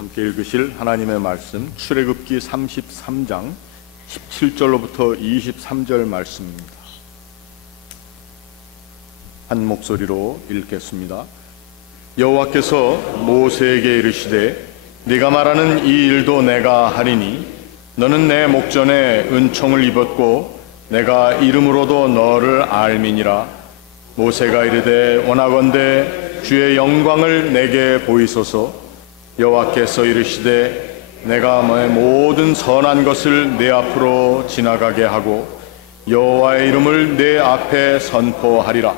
함께 읽으실 하나님의 말씀 출애굽기 33장 17절로부터 23절 말씀입니다. 한 목소리로 읽겠습니다. 여호와께서 모세에게 이르시되 네가 말하는 이 일도 내가 하리니 너는 내 목전에 은총을 입었고 내가 이름으로도 너를 알미니라. 모세가 이르되 원하건대 주의 영광을 내게 보이소서. 여호와께서 이르시되 내가 모든 선한 것을 내 앞으로 지나가게 하고 여호와의 이름을 내 앞에 선포하리라.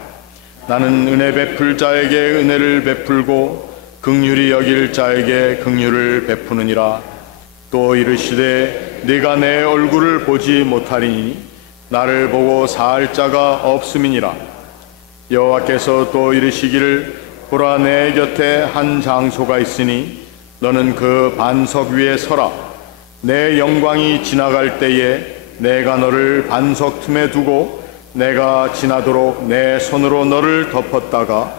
나는 은혜 베풀 자에게 은혜를 베풀고 긍휼히 여길 자에게 긍휼을 베푸느니라. 또 이르시되 네가 내 얼굴을 보지 못하리니 나를 보고 살 자가 없음이니라. 여호와께서 또 이르시기를 보라, 내 곁에 한 장소가 있으니 너는 그 반석 위에 서라. 내 영광이 지나갈 때에 내가 너를 반석 틈에 두고 내가 지나도록 내 손으로 너를 덮었다가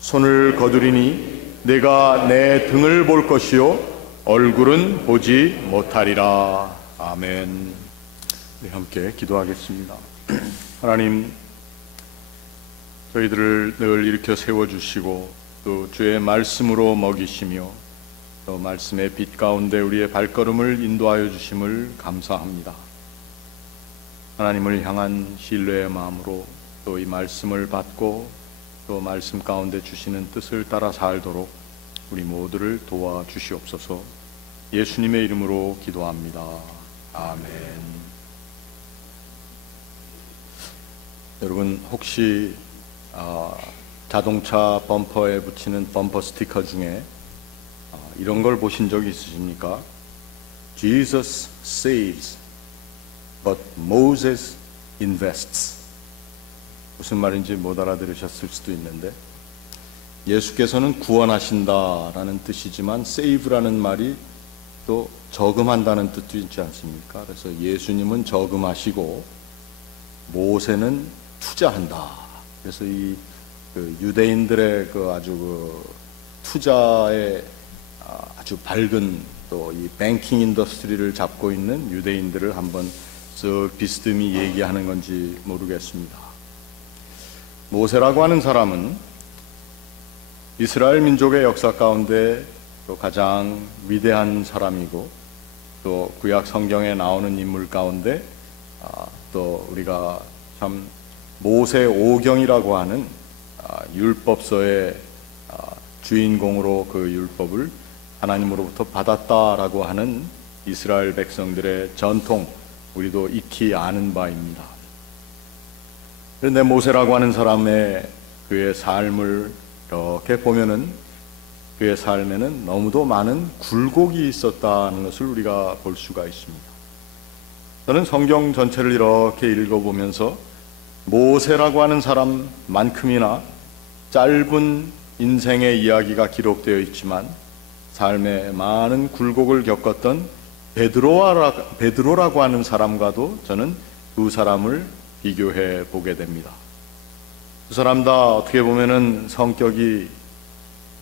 손을 거두리니 네가 내 등을 볼 것이요 얼굴은 보지 못하리라. 아멘. 네, 함께 기도하겠습니다. 하나님, 저희들을 늘 일으켜 세워주시고 또 주의 말씀으로 먹이시며 또 말씀의 빛 가운데 우리의 발걸음을 인도하여 주심을 감사합니다. 하나님을 향한 신뢰의 마음으로 또 이 말씀을 받고 또 말씀 가운데 주시는 뜻을 따라 살도록 우리 모두를 도와주시옵소서. 예수님의 이름으로 기도합니다. 아멘. 여러분, 혹시 자동차 범퍼에 붙이는 범퍼 스티커 중에 이런 걸 보신 적이 있으십니까? Jesus saves, but Moses invests. 무슨 말인지 못 알아들으셨을 수도 있는데, 예수께서는 구원하신다라는 뜻이지만 save라는 말이 또 저금한다는 뜻도 있지 않습니까? 그래서 예수님은 저금하시고 모세는 투자한다. 그래서 이 유대인들의 아주 투자의 아주 밝은 또 이 뱅킹 인더스트리를 잡고 있는 유대인들을 한번 쓱 비스듬히 얘기하는 건지 모르겠습니다. 모세라고 하는 사람은 이스라엘 민족의 역사 가운데 또 가장 위대한 사람이고 또 구약 성경에 나오는 인물 가운데 또 우리가 참 모세 오경이라고 하는 율법서의 주인공으로 그 율법을 하나님으로부터 받았다라고 하는 이스라엘 백성들의 전통, 우리도 익히 아는 바입니다. 그런데 모세라고 하는 사람의 그의 삶을 이렇게 보면은 그의 삶에는 너무도 많은 굴곡이 있었다는 것을 우리가 볼 수가 있습니다. 저는 성경 전체를 이렇게 읽어보면서 모세라고 하는 사람만큼이나 짧은 인생의 이야기가 기록되어 있지만 삶에 많은 굴곡을 겪었던 베드로라고 하는 사람과도 저는 두 사람을 비교해 보게 됩니다. 두 사람 다 어떻게 보면은 성격이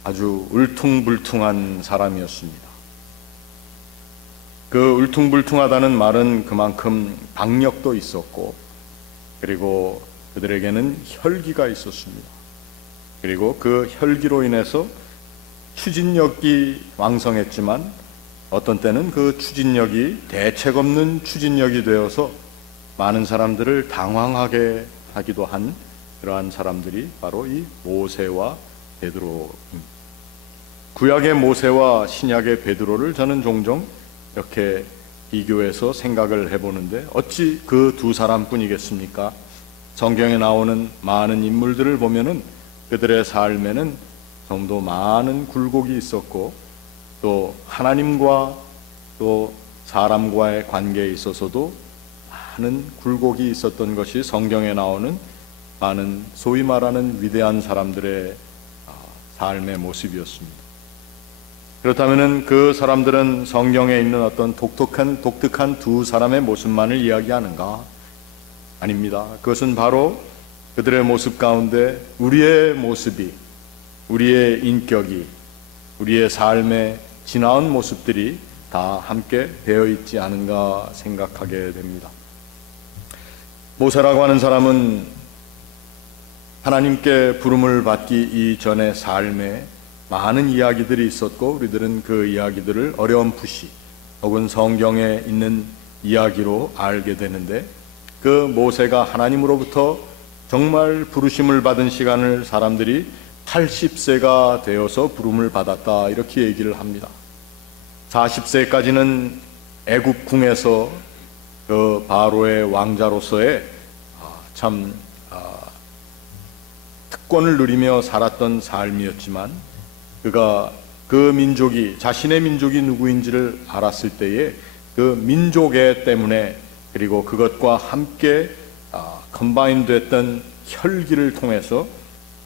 아주 울퉁불퉁한 사람이었습니다. 그 울퉁불퉁하다는 말은 그만큼 박력도 있었고, 그리고 그들에게는 혈기가 있었습니다. 그리고 그 혈기로 인해서 추진력이 왕성했지만 어떤 때는 그 추진력이 대책 없는 추진력이 되어서 많은 사람들을 당황하게 하기도 한 그러한 사람들이 바로 이 모세와 베드로입니다. 구약의 모세와 신약의 베드로를 저는 종종 이렇게 비교해서 생각을 해보는데 어찌 그 두 사람뿐이겠습니까? 성경에 나오는 많은 인물들을 보면은 그들의 삶에는 좀더 많은 굴곡이 있었고 또 하나님과 또 사람과의 관계에 있어서도 많은 굴곡이 있었던 것이 성경에 나오는 많은 소위 말하는 위대한 사람들의 삶의 모습이었습니다. 그렇다면 그 사람들은 성경에 있는 어떤 독특한 두 사람의 모습만을 이야기하는가? 아닙니다. 그것은 바로 그들의 모습 가운데 우리의 모습이, 우리의 인격이, 우리의 삶의 지나온 모습들이 다 함께 되어 있지 않은가 생각하게 됩니다. 모세라고 하는 사람은 하나님께 부름을 받기 이전의 삶에 많은 이야기들이 있었고, 우리들은 그 이야기들을 어렴풋이 혹은 성경에 있는 이야기로 알게 되는데, 그 모세가 하나님으로부터 정말 부르심을 받은 시간을 사람들이 80세가 되어서 부름을 받았다, 이렇게 얘기를 합니다. 40세까지는 애굽 궁에서 그 바로의 왕자로서의 참 특권을 누리며 살았던 삶이었지만, 그가 그 민족이, 자신의 민족이 누구인지를 알았을 때에 그 민족애 때문에, 그리고 그것과 함께 컨바인 됐던 혈기를 통해서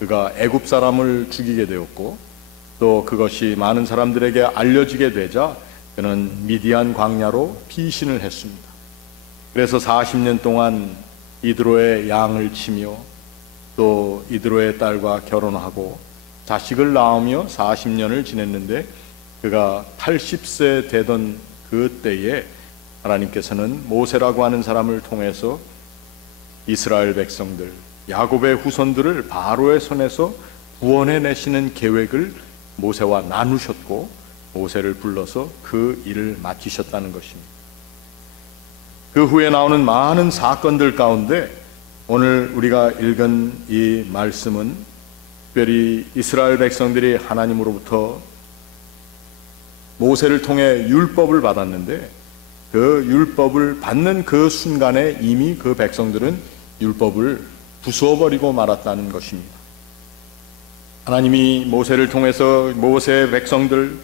그가 애굽 사람을 죽이게 되었고, 또 그것이 많은 사람들에게 알려지게 되자 그는 미디안 광야로 피신을 했습니다. 그래서 40년 동안 이드로의 양을 치며 또 이드로의 딸과 결혼하고 자식을 낳으며 40년을 지냈는데, 그가 80세 되던 그때에 하나님께서는 모세라고 하는 사람을 통해서 이스라엘 백성들, 야곱의 후손들을 바로의 손에서 구원해내시는 계획을 모세와 나누셨고, 모세를 불러서 그 일을 맡기셨다는 것입니다. 그 후에 나오는 많은 사건들 가운데 오늘 우리가 읽은 이 말씀은 특별히 이스라엘 백성들이 하나님으로부터 모세를 통해 율법을 받았는데, 그 율법을 받는 그 순간에 이미 그 백성들은 율법을 부수어버리고 말았다는 것입니다. 하나님이 모세를 통해서 모세의 백성들,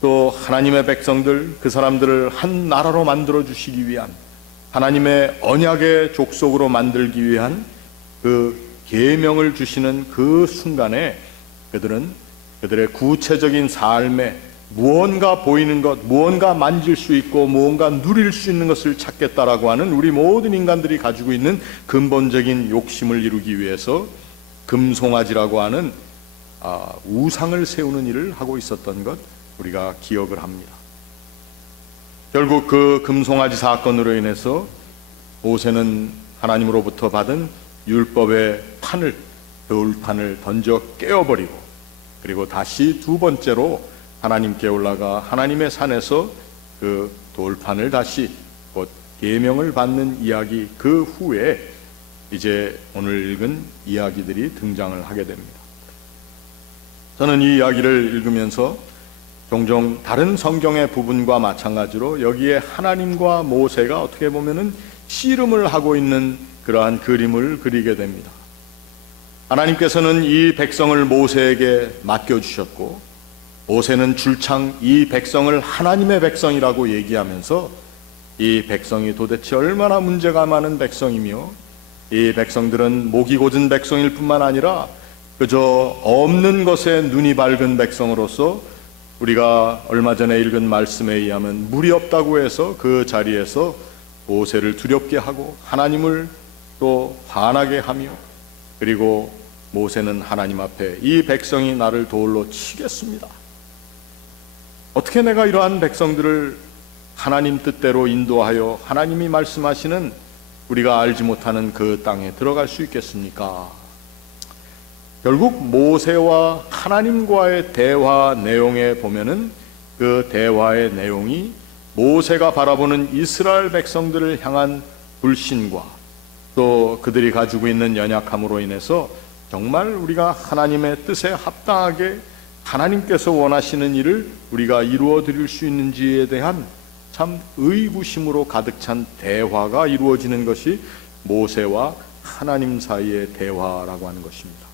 또 하나님의 백성들, 그 사람들을 한 나라로 만들어 주시기 위한, 하나님의 언약의 족속으로 만들기 위한 그 계명을 주시는 그 순간에 그들은 그들의 구체적인 삶에 무언가 보이는 것, 무언가 만질 수 있고 무언가 누릴 수 있는 것을 찾겠다라고 하는 우리 모든 인간들이 가지고 있는 근본적인 욕심을 이루기 위해서 금송아지라고 하는 우상을 세우는 일을 하고 있었던 것, 우리가 기억을 합니다. 결국 그 금송아지 사건으로 인해서 모세는 하나님으로부터 받은 율법의 판을, 돌판을 던져 깨어버리고, 그리고 다시 두 번째로 하나님께 올라가 하나님의 산에서 그 돌판을 다시 곧 계명을 받는 이야기, 그 후에 이제 오늘 읽은 이야기들이 등장을 하게 됩니다. 저는 이 이야기를 읽으면서 종종 다른 성경의 부분과 마찬가지로 여기에 하나님과 모세가 어떻게 보면은 씨름을 하고 있는 그러한 그림을 그리게 됩니다. 하나님께서는 이 백성을 모세에게 맡겨주셨고, 모세는 줄창 이 백성을 하나님의 백성이라고 얘기하면서 이 백성이 도대체 얼마나 문제가 많은 백성이며, 이 백성들은 목이 곧은 백성일 뿐만 아니라 그저 없는 것에 눈이 밝은 백성으로서 우리가 얼마 전에 읽은 말씀에 의하면 물이 없다고 해서 그 자리에서 모세를 두렵게 하고 하나님을 또 화나게 하며, 그리고 모세는 하나님 앞에 이 백성이 나를 돌로 치겠습니다, 어떻게 내가 이러한 백성들을 하나님 뜻대로 인도하여 하나님이 말씀하시는 우리가 알지 못하는 그 땅에 들어갈 수 있겠습니까? 결국 모세와 하나님과의 대화 내용에 보면은 그 대화의 내용이 모세가 바라보는 이스라엘 백성들을 향한 불신과 또 그들이 가지고 있는 연약함으로 인해서 정말 우리가 하나님의 뜻에 합당하게 하나님께서 원하시는 일을 우리가 이루어 드릴 수 있는지에 대한 참 의구심으로 가득 찬 대화가 이루어지는 것이 모세와 하나님 사이의 대화라고 하는 것입니다.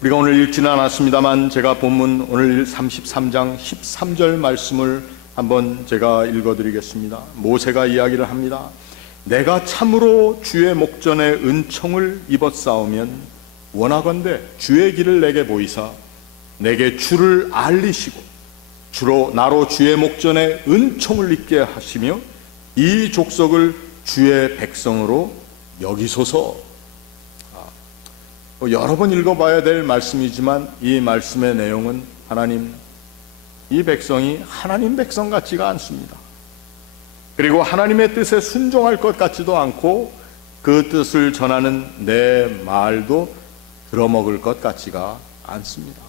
우리가 오늘 읽지는 않았습니다만 제가 본문 오늘 33장 13절 말씀을 한번 제가 읽어드리겠습니다. 모세가 이야기를 합니다. 내가 참으로 주의 목전에 은총을 입었사오면 원하건대 주의 길을 내게 보이사 내게 주를 알리시고 주로 나로 주의 목전에 은총을 입게 하시며 이 족속을 주의 백성으로 여기소서. 여러 번 읽어봐야 될 말씀이지만 이 말씀의 내용은 하나님, 이 백성이 하나님 백성 같지가 않습니다. 그리고 하나님의 뜻에 순종할 것 같지도 않고 그 뜻을 전하는 내 말도 들어먹을 것 같지가 않습니다.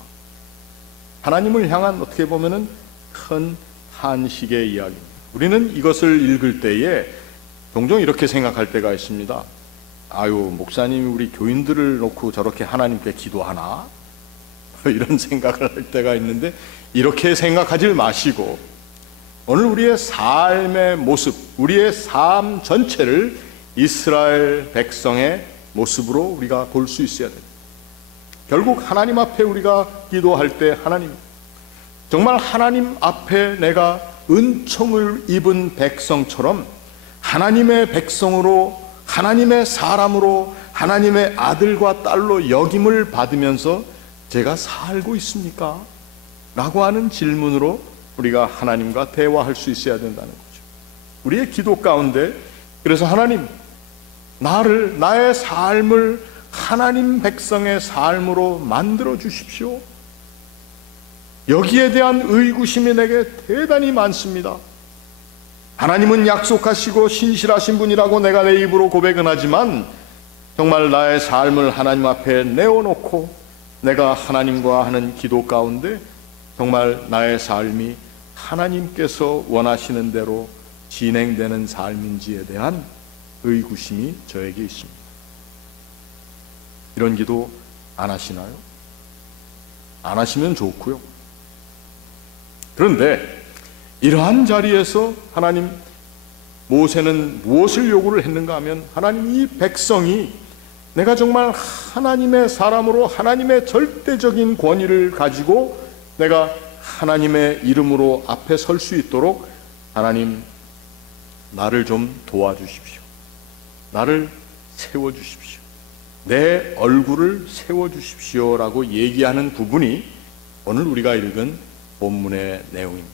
하나님을 향한 어떻게 보면은 큰 한식의 이야기입니다. 우리는 이것을 읽을 때에 종종 이렇게 생각할 때가 있습니다. 아유, 목사님이 우리 교인들을 놓고 저렇게 하나님께 기도하나? 이런 생각을 할 때가 있는데, 이렇게 생각하지 마시고 오늘 우리의 삶의 모습, 우리의 삶 전체를 이스라엘 백성의 모습으로 우리가 볼 수 있어야 됩니다. 결국 하나님 앞에 우리가 기도할 때 하나님, 정말 하나님 앞에 내가 은총을 입은 백성처럼 하나님의 백성으로, 하나님의 사람으로, 하나님의 아들과 딸로 여김을 받으면서 제가 살고 있습니까? 라고 하는 질문으로 우리가 하나님과 대화할 수 있어야 된다는 거죠. 우리의 기도 가운데, 그래서 하나님, 나의 삶을 하나님 백성의 삶으로 만들어 주십시오. 여기에 대한 의구심이 내게 대단히 많습니다. 하나님은 약속하시고 신실하신 분이라고 내가 내 입으로 고백은 하지만 정말 나의 삶을 하나님 앞에 내어놓고 내가 하나님과 하는 기도 가운데 정말 나의 삶이 하나님께서 원하시는 대로 진행되는 삶인지에 대한 의구심이 저에게 있습니다. 이런 기도 안 하시나요? 안 하시면 좋고요. 그런데 이러한 자리에서 하나님, 모세는 무엇을 요구를 했는가 하면, 하나님, 이 백성이 내가 정말 하나님의 사람으로 하나님의 절대적인 권위를 가지고 내가 하나님의 이름으로 앞에 설 수 있도록 하나님, 나를 좀 도와주십시오. 나를 세워주십시오. 내 얼굴을 세워주십시오 라고 얘기하는 부분이 오늘 우리가 읽은 본문의 내용입니다.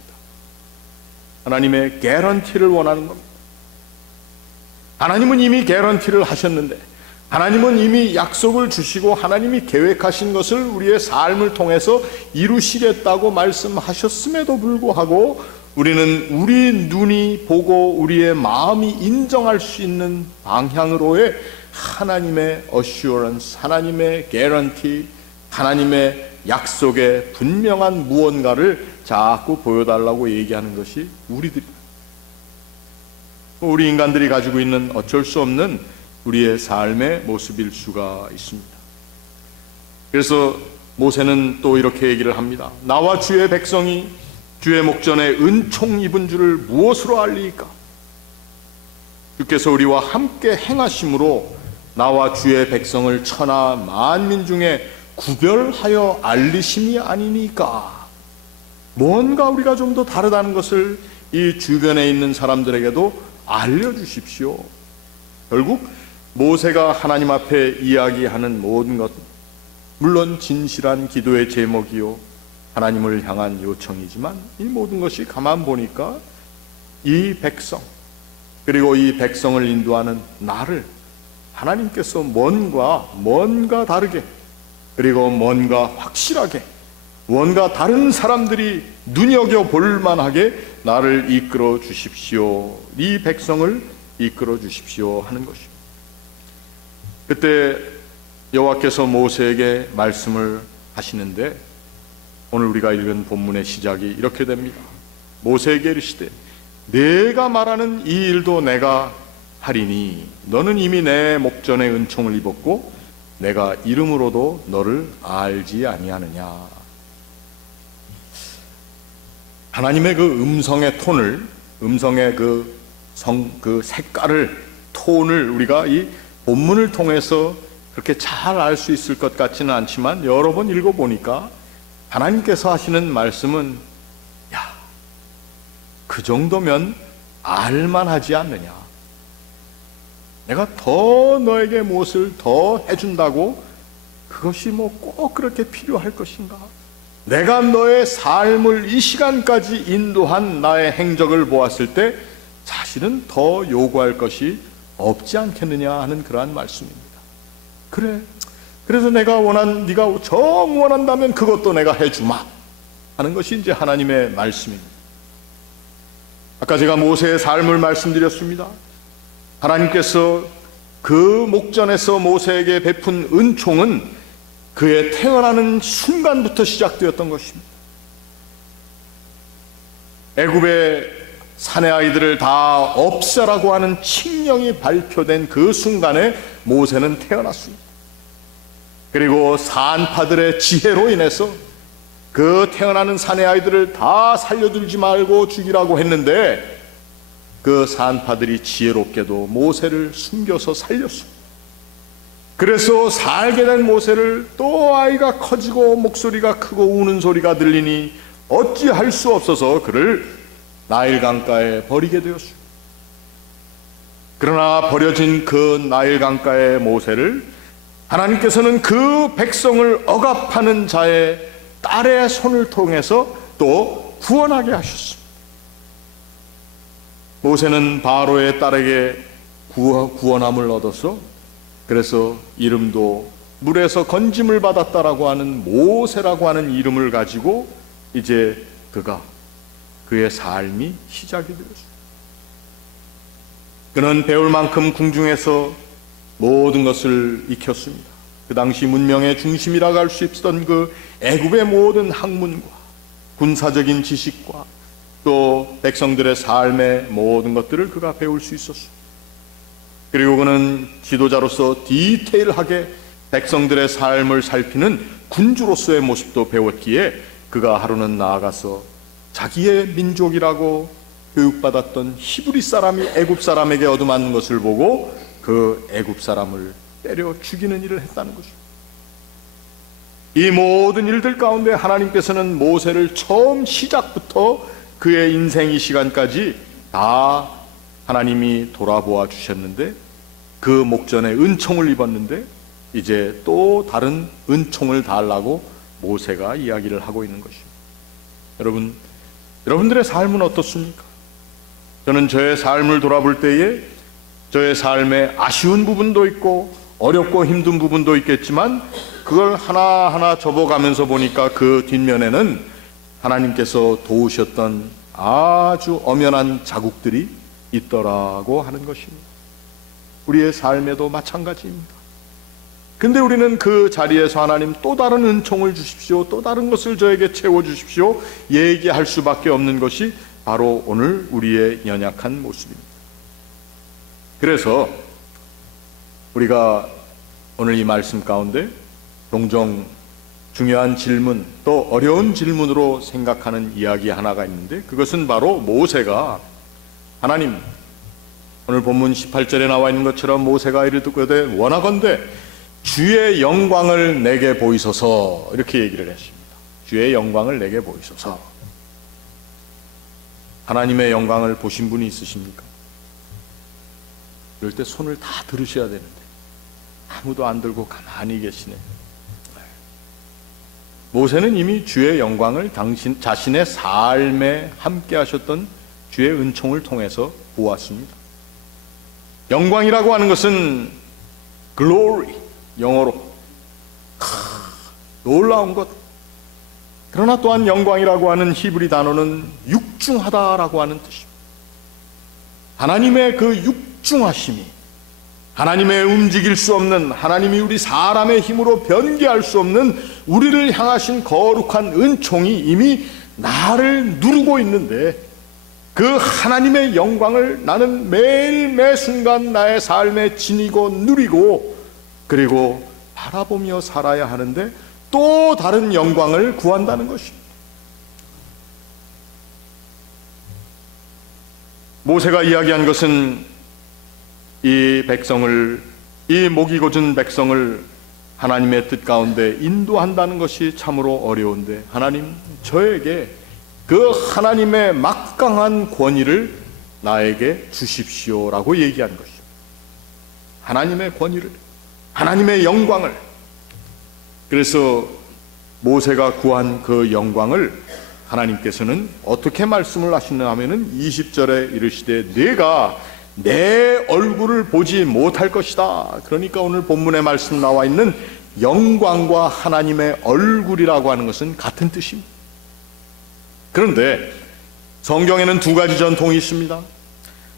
하나님의 개런티를 원하는 겁니다. 하나님은 이미 개런티를 하셨는데, 하나님은 이미 약속을 주시고 하나님이 계획하신 것을 우리의 삶을 통해서 이루시겠다고 말씀하셨음에도 불구하고 우리는 우리 눈이 보고 우리의 마음이 인정할 수 있는 방향으로의 하나님의 어슈어런스, 하나님의 개런티, 하나님의 약속의 분명한 무언가를 자꾸 보여달라고 얘기하는 것이 우리들입니다. 우리 인간들이 가지고 있는 어쩔 수 없는 우리의 삶의 모습일 수가 있습니다. 그래서 모세는 또 이렇게 얘기를 합니다. 나와 주의 백성이 주의 목전에 은총 입은 줄을 무엇으로 알리이까? 주께서 우리와 함께 행하심으로 나와 주의 백성을 천하 만민 중에 구별하여 알리심이 아니니까. 뭔가 우리가 좀 더 다르다는 것을 이 주변에 있는 사람들에게도 알려주십시오. 결국 모세가 하나님 앞에 이야기하는 모든 것, 물론 진실한 기도의 제목이요 하나님을 향한 요청이지만, 이 모든 것이 가만 보니까 이 백성, 그리고 이 백성을 인도하는 나를 하나님께서 뭔가 다르게, 그리고 뭔가 확실하게, 뭔가 다른 사람들이 눈여겨볼 만하게 나를 이끌어 주십시오, 이 백성을 이끌어 주십시오 하는 것입니다. 그때 여호와께서 모세에게 말씀을 하시는데, 오늘 우리가 읽은 본문의 시작이 이렇게 됩니다. 모세에게 이르시되 내가 말하는 이 일도 내가 하리니 너는 이미 내 목전에 은총을 입었고 내가 이름으로도 너를 알지 아니하느냐. 하나님의 그 음성의 톤을, 음성의 그 색깔을, 톤을 우리가 이 본문을 통해서 그렇게 잘 알 수 있을 것 같지는 않지만 여러 번 읽어보니까 하나님께서 하시는 말씀은, 야, 그 정도면 알만하지 않느냐. 내가 더 너에게 무엇을 더 해준다고 그것이 뭐 꼭 그렇게 필요할 것인가? 내가 너의 삶을 이 시간까지 인도한 나의 행적을 보았을 때 사실은 더 요구할 것이 없지 않겠느냐 하는 그러한 말씀입니다. 그래, 그래서 내가 네가 정 원한다면 그것도 내가 해주마 하는 것이 이제 하나님의 말씀입니다. 아까 제가 모세의 삶을 말씀드렸습니다. 하나님께서 그 목전에서 모세에게 베푼 은총은 그의 태어나는 순간부터 시작되었던 것입니다. 애굽의 사내 아이들을 다 없애라고 하는 칙령이 발표된 그 순간에 모세는 태어났습니다. 그리고 산파들의 지혜로 인해서 그 태어나는 사내 아이들을 다 살려두지 말고 죽이라고 했는데 그 산파들이 지혜롭게도 모세를 숨겨서 살렸습니다. 그래서 살게 된 모세를 또 아이가 커지고 목소리가 크고 우는 소리가 들리니 어찌할 수 없어서 그를 나일 강가에 버리게 되었습니다. 그러나 버려진 그 나일 강가의 모세를 하나님께서는 그 백성을 억압하는 자의 딸의 손을 통해서 또 구원하게 하셨습니다. 모세는 바로의 딸에게 구원함을 얻어서 그래서 이름도 물에서 건짐을 받았다라고 하는 모세라고 하는 이름을 가지고 이제 그의 삶이 시작이 되었습니다. 그는 배울 만큼 궁중에서 모든 것을 익혔습니다. 그 당시 문명의 중심이라고 할 수 있었던 그 애굽의 모든 학문과 군사적인 지식과 또 백성들의 삶의 모든 것들을 그가 배울 수 있었습니다. 그리고 그는 지도자로서 디테일하게 백성들의 삶을 살피는 군주로서의 모습도 배웠기에 그가 하루는 나아가서 자기의 민족이라고 교육받았던 히브리 사람이 애굽 사람에게 얻어맞는 것을 보고 그 애굽 사람을 때려 죽이는 일을 했다는 것입니다. 이 모든 일들 가운데 하나님께서는 모세를 처음 시작부터 그의 인생 이 시간까지 다 하나님이 돌아보아 주셨는데 그 목전에 은총을 입었는데 이제 또 다른 은총을 달라고 모세가 이야기를 하고 있는 것입니다. 여러분들의 삶은 어떻습니까? 저는 저의 삶을 돌아볼 때에 저의 삶에 아쉬운 부분도 있고 어렵고 힘든 부분도 있겠지만 그걸 하나하나 접어가면서 보니까 그 뒷면에는 하나님께서 도우셨던 아주 엄연한 자국들이 있더라고 하는 것입니다. 우리의 삶에도 마찬가지입니다. 근데 우리는 그 자리에서 하나님 또 다른 은총을 주십시오, 또 다른 것을 저에게 채워주십시오 얘기할 수밖에 없는 것이 바로 오늘 우리의 연약한 모습입니다. 그래서 우리가 오늘 이 말씀 가운데 종종 중요한 질문 또 어려운 질문으로 생각하는 이야기 하나가 있는데 그것은 바로 모세가 하나님, 오늘 본문 18절에 나와 있는 것처럼 모세가 이르되 원하건대 주의 영광을 내게 보이소서 이렇게 얘기를 했습니다. 주의 영광을 내게 보이소서. 하나님의 영광을 보신 분이 있으십니까? 그럴 때 손을 다 들으셔야 되는데 아무도 안 들고 가만히 계시네. 모세는 이미 주의 영광을 자신의 삶에 함께 하셨던 주의 은총을 통해서 보았습니다. 영광이라고 하는 것은 glory, 영어로 놀라운 것. 그러나 또한 영광이라고 하는 히브리 단어는 육중하다라고 하는 뜻입니다. 하나님의 그 육중하심이, 하나님의 움직일 수 없는, 하나님이 우리 사람의 힘으로 변개할 수 없는 우리를 향하신 거룩한 은총이 이미 나를 누르고 있는데 그 하나님의 영광을 나는 매일 매순간 나의 삶에 지니고 누리고 그리고 바라보며 살아야 하는데 또 다른 영광을 구한다는 것입니다. 모세가 이야기한 것은 이 백성을, 이 목이 곧은 백성을 하나님의 뜻 가운데 인도한다는 것이 참으로 어려운데 하나님, 저에게 그 하나님의 막강한 권위를 나에게 주십시오라고 얘기한 것입니다. 하나님의 권위를, 하나님의 영광을. 그래서 모세가 구한 그 영광을 하나님께서는 어떻게 말씀을 하시느냐 하면은 20절에 이르시되 네가 내 얼굴을 보지 못할 것이다. 그러니까 오늘 본문에 말씀 나와 있는 영광과 하나님의 얼굴이라고 하는 것은 같은 뜻입니다. 그런데 성경에는 두 가지 전통이 있습니다.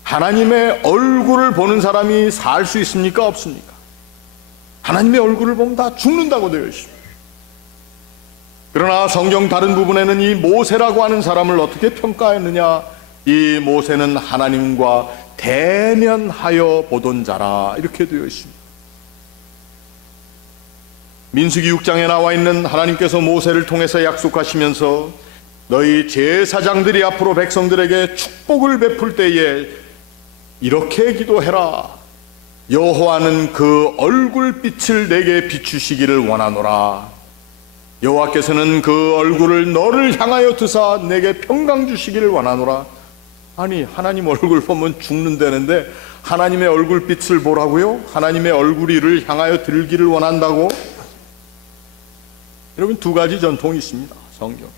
하나님의 얼굴을 보는 사람이 살 수 있습니까? 없습니까? 하나님의 얼굴을 보면 다 죽는다고 되어 있습니다. 그러나 성경 다른 부분에는 이 모세라고 하는 사람을 어떻게 평가했느냐? 이 모세는 하나님과 대면하여 보던 자라, 이렇게 되어 있습니다. 민수기 6장에 나와 있는 하나님께서 모세를 통해서 약속하시면서 너희 제사장들이 앞으로 백성들에게 축복을 베풀 때에 이렇게 기도해라. 여호와는 그 얼굴빛을 내게 비추시기를 원하노라. 여호와께서는 그 얼굴을 너를 향하여 드사 내게 평강 주시기를 원하노라. 아니, 하나님 얼굴 보면 죽는다는데 하나님의 얼굴빛을 보라고요? 하나님의 얼굴을 향하여 들기를 원한다고? 여러분, 두 가지 전통이 있습니다, 성경에.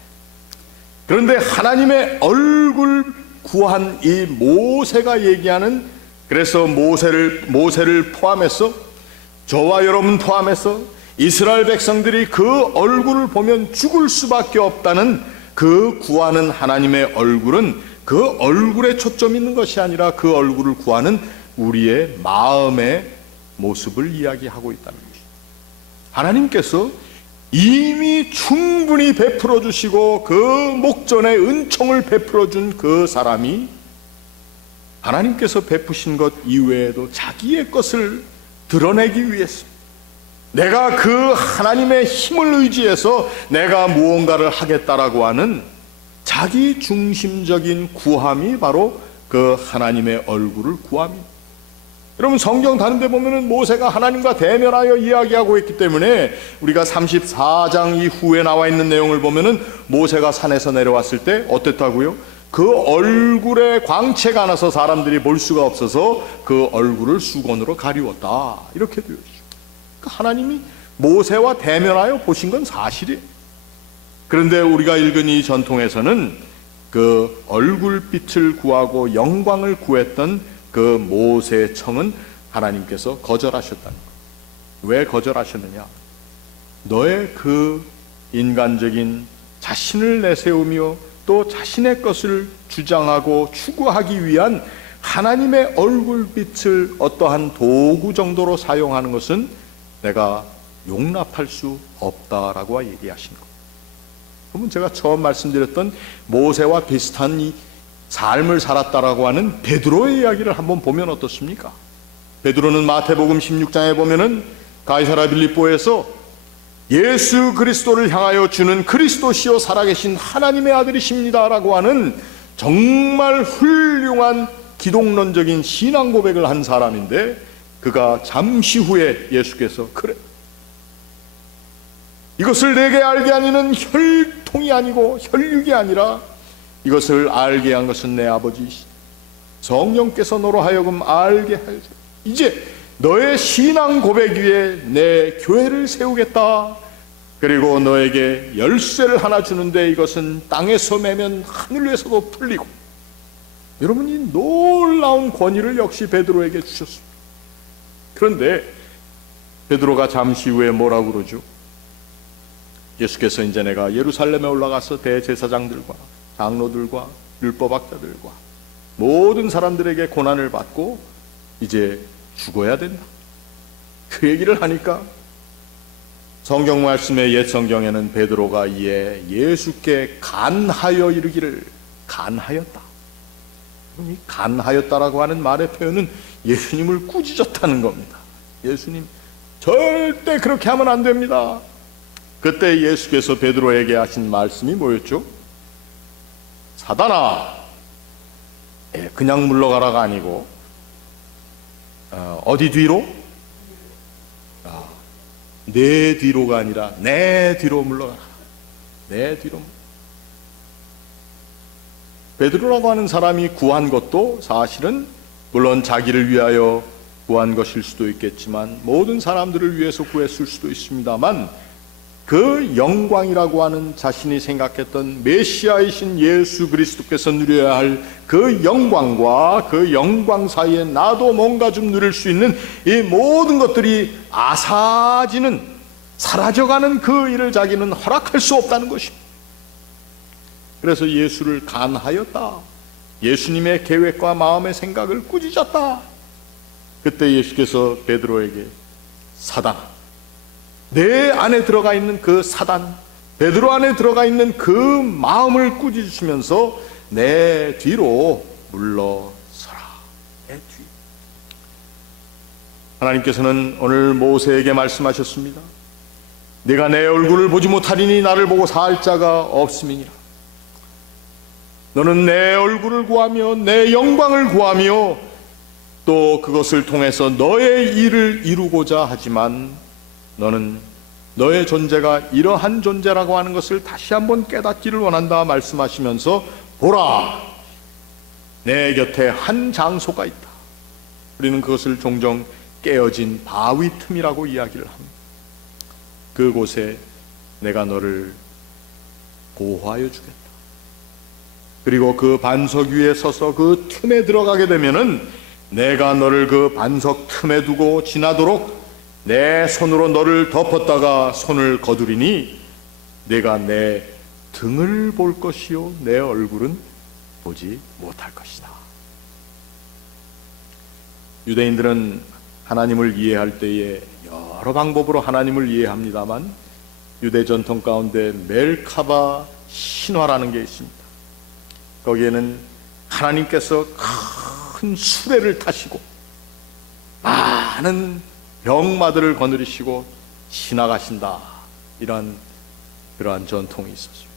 그런데 하나님의 얼굴 구한 이 모세가 얘기하는, 그래서 모세를 포함해서, 저와 여러분 포함해서 이스라엘 백성들이 그 얼굴을 보면 죽을 수밖에 없다는 그 구하는 하나님의 얼굴은 그 얼굴에 초점이 있는 것이 아니라 그 얼굴을 구하는 우리의 마음의 모습을 이야기하고 있다는 것입니다. 하나님께서 이미 충분히 베풀어 주시고 그 목전에 은총을 베풀어 준 그 사람이 하나님께서 베푸신 것 이외에도 자기의 것을 드러내기 위해서, 내가 그 하나님의 힘을 의지해서 내가 무언가를 하겠다라고 하는 자기 중심적인 구함이 바로 그 하나님의 얼굴을 구함입니다. 여러분, 성경 다른 데 보면은 모세가 하나님과 대면하여 이야기하고 있기 때문에 우리가 34장 이후에 나와 있는 내용을 보면은 모세가 산에서 내려왔을 때 어땠다고요? 그 얼굴에 광채가 나서 사람들이 볼 수가 없어서 그 얼굴을 수건으로 가리웠다, 이렇게 되어 있죠. 하나님이 모세와 대면하여 보신 건 사실이에요. 그런데 우리가 읽은 이 전통에서는 그 얼굴빛을 구하고 영광을 구했던 그 모세의 청은 하나님께서 거절하셨다는 거예요. 왜 거절하셨느냐? 너의 그 인간적인 자신을 내세우며 또 자신의 것을 주장하고 추구하기 위한 하나님의 얼굴빛을 어떠한 도구 정도로 사용하는 것은 내가 용납할 수 없다라고 얘기하신 거예요. 그러면 제가 처음 말씀드렸던 모세와 비슷한 이 삶을 살았다라고 하는 베드로의 이야기를 한번 보면 어떻습니까? 베드로는 마태복음 16장에 보면은 가이사랴 빌립보에서 예수 그리스도를 향하여 주는 그리스도시요 살아계신 하나님의 아들이십니다라고 하는 정말 훌륭한 기독론적인 신앙 고백을 한 사람인데, 그가 잠시 후에 예수께서 그래, 이것을 내게 알게 하니는 혈통이 아니고 혈육이 아니라 이것을 알게 한 것은 내 아버지이시다. 성령께서 너로 하여금 알게 하여서 이제 너의 신앙 고백 위에 내 교회를 세우겠다. 그리고 너에게 열쇠를 하나 주는데 이것은 땅에서 매면 하늘에서도 풀리고. 여러분, 이 놀라운 권위를 역시 베드로에게 주셨습니다. 그런데 베드로가 잠시 후에 뭐라고 그러죠? 예수께서 이제 내가 예루살렘에 올라가서 대제사장들과 장로들과 율법학자들과 모든 사람들에게 고난을 받고 이제 죽어야 된다, 그 얘기를 하니까 성경 말씀의 옛 성경에는 베드로가 이에 예수께 간하여 이르기를, 간하였다. 이 간하였다라고 하는 말의 표현은 예수님을 꾸짖었다는 겁니다. 예수님 절대 그렇게 하면 안 됩니다. 그때 예수께서 베드로에게 하신 말씀이 뭐였죠? 사단아, 그냥 물러가라가 아니고 어디 뒤로? 내 뒤로가 아니라 내 뒤로 물러가라. 내 뒤로. 베드로라고 하는 사람이 구한 것도 사실은 물론 자기를 위하여 구한 것일 수도 있겠지만 모든 사람들을 위해서 구했을 수도 있습니다만, 그 영광이라고 하는 자신이 생각했던 메시아이신 예수 그리스도께서 누려야 할 그 영광과 그 영광 사이에 나도 뭔가 좀 누릴 수 있는 이 모든 것들이 아사지는, 사라져가는 그 일을 자기는 허락할 수 없다는 것입니다. 그래서 예수를 간하였다. 예수님의 계획과 마음의 생각을 꾸짖었다. 그때 예수께서 베드로에게 사단, 내 안에 들어가 있는 그 사단, 베드로 안에 들어가 있는 그 마음을 꾸짖으시면서 내 뒤로 물러서라. 내 뒤. 하나님께서는 오늘 모세에게 말씀하셨습니다. 내가 내 얼굴을 보지 못하리니 나를 보고 살 자가 없음이니라. 너는 내 얼굴을 구하며 내 영광을 구하며 또 그것을 통해서 너의 일을 이루고자 하지만 너는 너의 존재가 이러한 존재라고 하는 것을 다시 한번 깨닫기를 원한다 말씀하시면서 보라, 내 곁에 한 장소가 있다. 우리는 그것을 종종 깨어진 바위 틈이라고 이야기를 합니다. 그곳에 내가 너를 보호하여 주겠다. 그리고 그 반석 위에 서서 그 틈에 들어가게 되면은 내가 너를 그 반석 틈에 두고 지나도록 내 손으로 너를 덮었다가 손을 거두리니 내가 내 등을 볼 것이요 내 얼굴은 보지 못할 것이다. 유대인들은 하나님을 이해할 때에 여러 방법으로 하나님을 이해합니다만 유대 전통 가운데 멜카바 신화라는 게 있습니다. 거기에는 하나님께서 큰 수레를 타시고 많은 병마들을 거느리시고 지나가신다. 그러한 전통이 있었어요.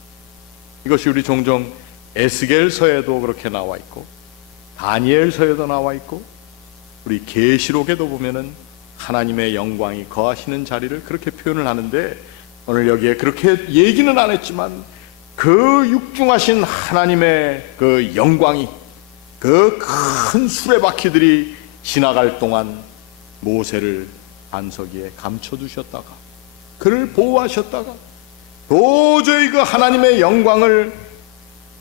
이것이 우리 종종 에스겔서에도 그렇게 나와 있고 다니엘서에도 나와 있고 우리 계시록에도 보면은 하나님의 영광이 거하시는 자리를 그렇게 표현을 하는데 오늘 여기에 그렇게 얘기는 안 했지만 그 육중하신 하나님의 그 영광이 그 큰 수레바퀴들이 지나갈 동안 모세를 반석 위에 감춰두셨다가 그를 보호하셨다가 도저히 그 하나님의 영광을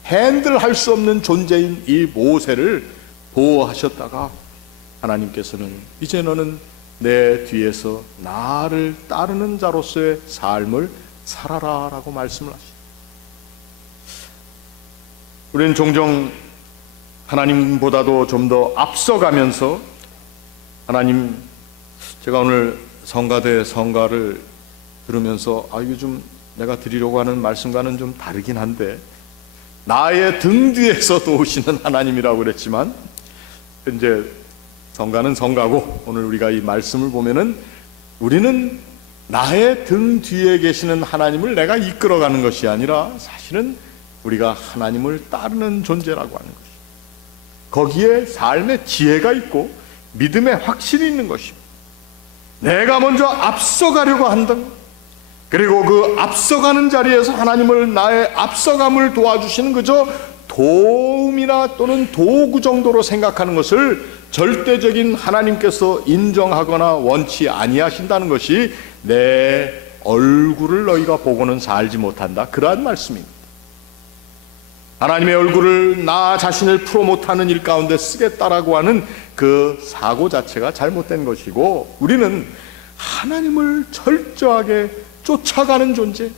핸들할 수 없는 존재인 이 모세를 보호하셨다가 하나님께서는 이제 너는 내 뒤에서 나를 따르는 자로서의 삶을 살아라 라고 말씀을 하십니다. 우리는 종종 하나님보다도 좀 더 앞서가면서 하나님, 제가 오늘 성가대 성가를 들으면서 요즘 내가 드리려고 하는 말씀과는 좀 다르긴 한데 나의 등 뒤에서 도우시는 하나님이라고 그랬지만 이제 성가는 성가고 오늘 우리가 이 말씀을 보면은 우리는 나의 등 뒤에 계시는 하나님을 내가 이끌어가는 것이 아니라 사실은 우리가 하나님을 따르는 존재라고 하는 것입니다. 거기에 삶의 지혜가 있고 믿음의 확신이 있는 것입니다. 내가 먼저 앞서가려고 한다. 그리고 그 앞서가는 자리에서 하나님을 나의 앞서감을 도와주시는 그저 도움이나 또는 도구 정도로 생각하는 것을 절대적인 하나님께서 인정하거나 원치 아니하신다는 것이 내 얼굴을 너희가 보고는 살지 못한다. 그러한 말씀입니다. 하나님의 얼굴을 나 자신을 풀어 못하는 일 가운데 쓰겠다라고 하는 그 사고 자체가 잘못된 것이고 우리는 하나님을 철저하게 쫓아가는 존재,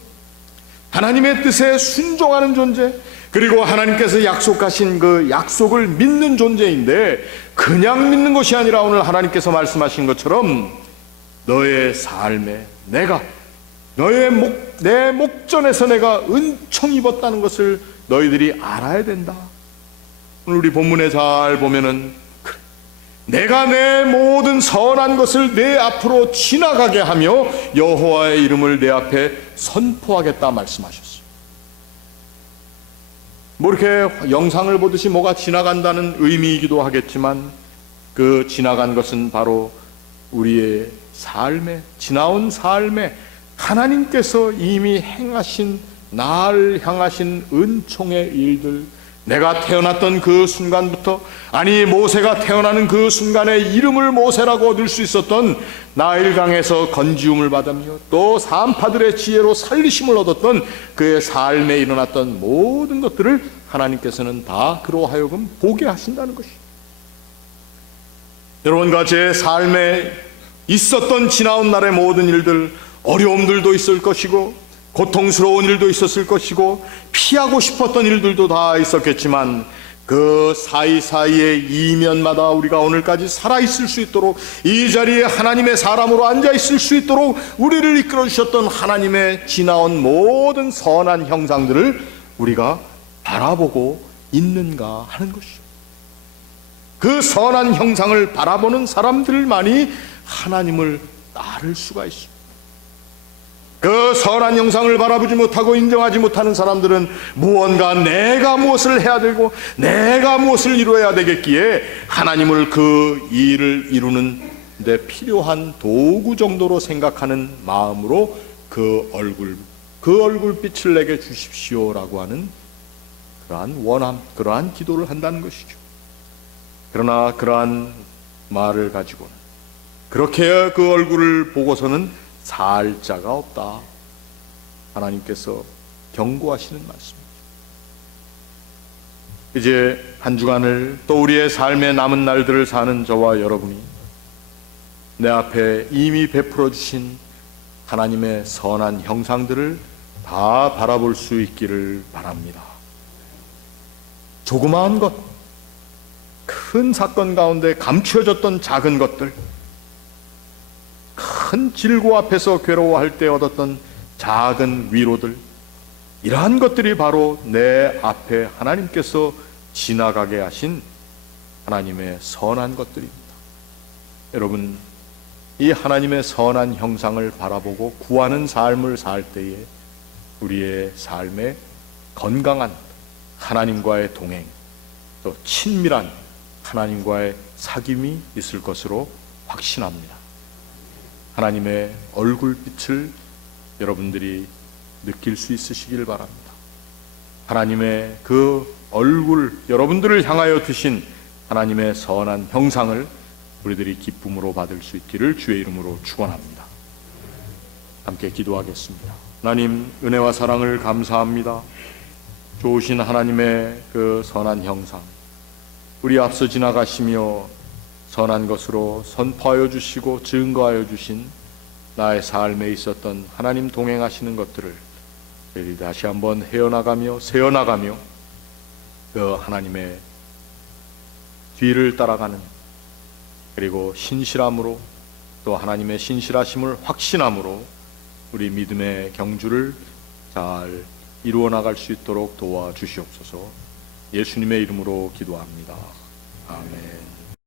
하나님의 뜻에 순종하는 존재, 그리고 하나님께서 약속하신 그 약속을 믿는 존재인데 그냥 믿는 것이 아니라 오늘 하나님께서 말씀하신 것처럼 너의 삶에 내가 내 목전에서 내가 은총 입었다는 것을 너희들이 알아야 된다. 오늘 우리 본문에 잘 보면은 내가 내 모든 선한 것을 내 앞으로 지나가게 하며 여호와의 이름을 내 앞에 선포하겠다 말씀하셨어요. 뭐 이렇게 영상을 보듯이 뭐가 지나간다는 의미이기도 하겠지만 그 지나간 것은 바로 우리의 삶에, 지나온 삶에 하나님께서 이미 행하신 나를 향하신 은총의 일들, 내가 태어났던 그 순간부터, 아니 모세가 태어나는 그 순간에 이름을 모세라고 얻을 수 있었던 나일강에서 건지움을 받으며 또 산파들의 지혜로 살리심을 얻었던 그의 삶에 일어났던 모든 것들을 하나님께서는 다 그로 하여금 보게 하신다는 것이, 여러분과 제 삶에 있었던 지나온 날의 모든 일들, 어려움들도 있을 것이고 고통스러운 일도 있었을 것이고 피하고 싶었던 일들도 다 있었겠지만 그 사이사이의 이면마다 우리가 오늘까지 살아있을 수 있도록, 이 자리에 하나님의 사람으로 앉아있을 수 있도록 우리를 이끌어 주셨던 하나님의 지나온 모든 선한 형상들을 우리가 바라보고 있는가 하는 것이죠. 그 선한 형상을 바라보는 사람들만이 하나님을 따를 수가 있습니다. 그 선한 형상을 바라보지 못하고 인정하지 못하는 사람들은 무언가 내가 무엇을 해야 되고 내가 무엇을 이루어야 되겠기에 하나님을 그 일을 이루는 데 필요한 도구 정도로 생각하는 마음으로 그 얼굴빛을 내게 주십시오라고 하는 그러한 원함, 그러한 기도를 한다는 것이죠. 그러나 그러한 말을 가지고는, 그렇게 그 얼굴을 보고서는 살 자가 없다, 하나님께서 경고하시는 말씀입니다. 이제 한 주간을, 또 우리의 삶의 남은 날들을 사는 저와 여러분이 내 앞에 이미 베풀어 주신 하나님의 선한 형상들을 다 바라볼 수 있기를 바랍니다. 조그마한 것, 큰 사건 가운데 감추어졌던 작은 것들, 큰 질고 앞에서 괴로워할 때 얻었던 작은 위로들, 이러한 것들이 바로 내 앞에 하나님께서 지나가게 하신 하나님의 선한 것들입니다. 여러분, 이 하나님의 선한 형상을 바라보고 구하는 삶을 살 때에 우리의 삶에 건강한 하나님과의 동행, 또 친밀한 하나님과의 사귐이 있을 것으로 확신합니다. 하나님의 얼굴빛을 여러분들이 느낄 수 있으시길 바랍니다. 하나님의 그 얼굴, 여러분들을 향하여 드신 하나님의 선한 형상을 우리들이 기쁨으로 받을 수 있기를 주의 이름으로 축원합니다. 함께 기도하겠습니다. 하나님, 은혜와 사랑을 감사합니다. 좋으신 하나님의 그 선한 형상, 우리 앞서 지나가시며 선한 것으로 선포하여 주시고 증거하여 주신 나의 삶에 있었던 하나님 동행하시는 것들을 저희들이 다시 한번 헤어나가며 세어나가며 그 하나님의 뒤를 따라가는, 그리고 신실함으로, 또 하나님의 신실하심을 확신함으로 우리 믿음의 경주를 잘 이루어 나갈 수 있도록 도와주시옵소서. 예수님의 이름으로 기도합니다. 아멘.